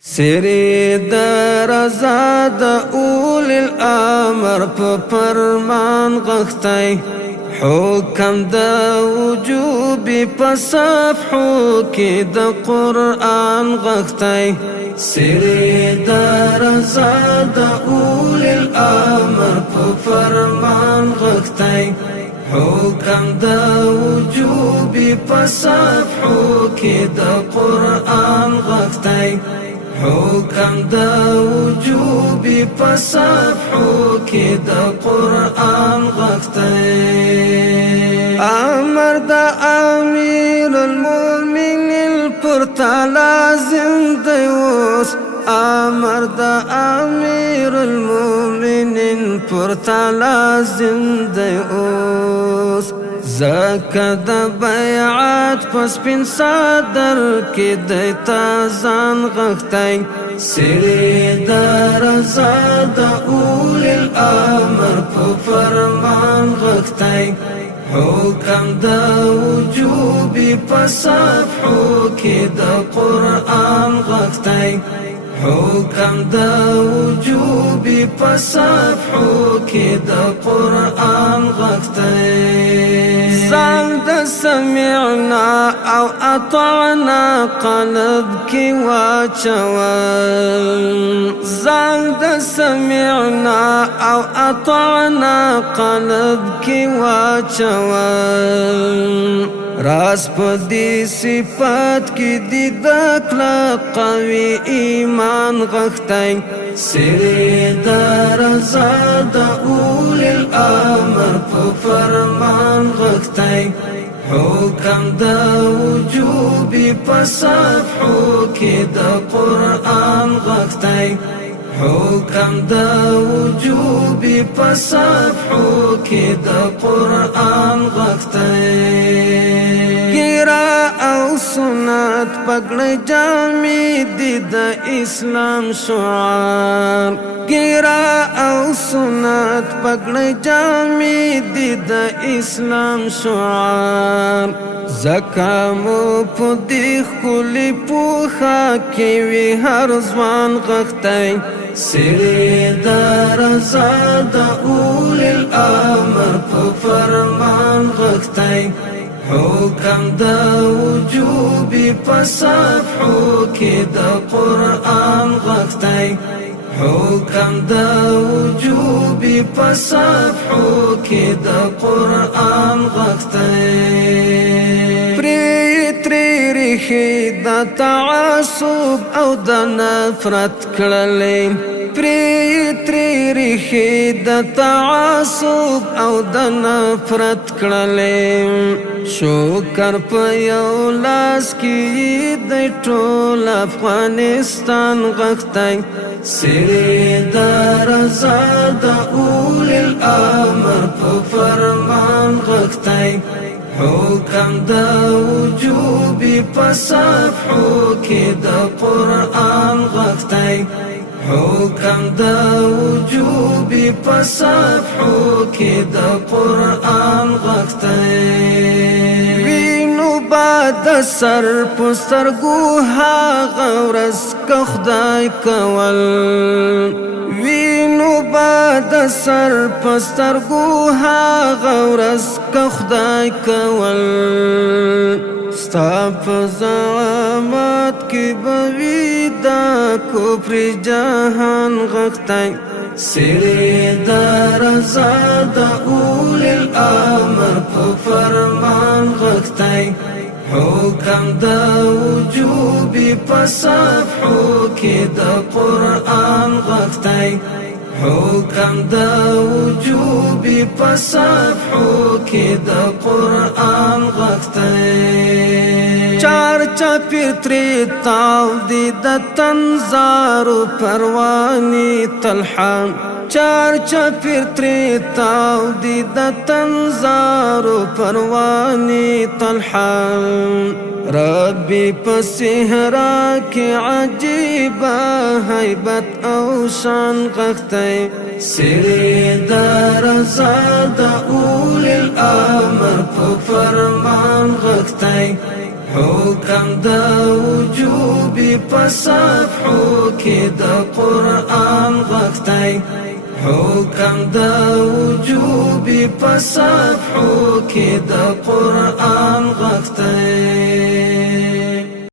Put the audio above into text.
سری در ازاد اول الامر په فرمان غختی حکم د وجوب په صفحو کې د قرآن غختی سری در ازاد اول الامر په فرمان غختی حکم د وجوب په صفحو کې د قرآن غختی حکم د وجوب په صفحو کې د قرآن غختی امر د امیر المؤمنین پر تا لازم دی اوس امر د امیر المؤمنین پر تا لازم دی اوس زکه د بیعت پس پن صدر کې د تازان غختی سری در ازاد اول الامر په فرمان غختی حکم د وجوب په صفحو کې د قرآن غختی حکم د وجوب په صفحو کې د قرآن غختی ځان د سمعنا او اطعنا قلب کې واچول ځان د سمعنا او اطعنا قلب کې واچول راز په دې صفات کې د کلک قوي ایمان غختی سری در ازاد اول الامر په فرمان غختی حکم د وجوب په صفحو کې د قرآن غختی حکم د وجوب په صفحو کې د قرآن غختی ګیرا او سنت پګړې جامې دي د اسلام شعار ګیرا او سنت پګړې جامې دي د اسلام شعار زکامو په دې خولي پوخا کې وی هر ځوان غختی سری در ازاد اول الامر په فرمان غختی حکم د وجوب په صفحو کې د قرآن غختی حکم د وجوب په صفحو کې د قرآن غختی پری ریخی د تعصب او د نفرت کړلې پری ریخی د تعصب او د نفرت کړلې شکر په یو لاس کې د ټول افغانستان غختی سری در ازاد اول الامر په فرمان غختی حکم د وجوب په صفحو کې د قرآن غختی حکم د وجوب په صفحو کې د قرآن غختی وینو باد سر پسترګو هغه ورځ که خدای کول وینو باد سر پسترګو هغه ورځ که خدای کول ستا په زعامت کې به وي دا کفر جهان غختی سری در ازاد اول الامر په فرمان غختی حکم د وجوب په صفحو کې د قرآن غختی حکم د وجوب په صفحو کې د قرآن غختی چار چاپیر تری تاو دی د تنزارو پروانی تلحان چار چاپیر تری تاو دی د تنزارو پروانی تلحان ربی پسهرا کی عجیبا حیبت او شان غختی سری در ازاد اول الامر په فرمان غختی حکم د وجوب په صفحو کې د قرآن غږ حکم د وجوب په صفحو کې د قرآن غږ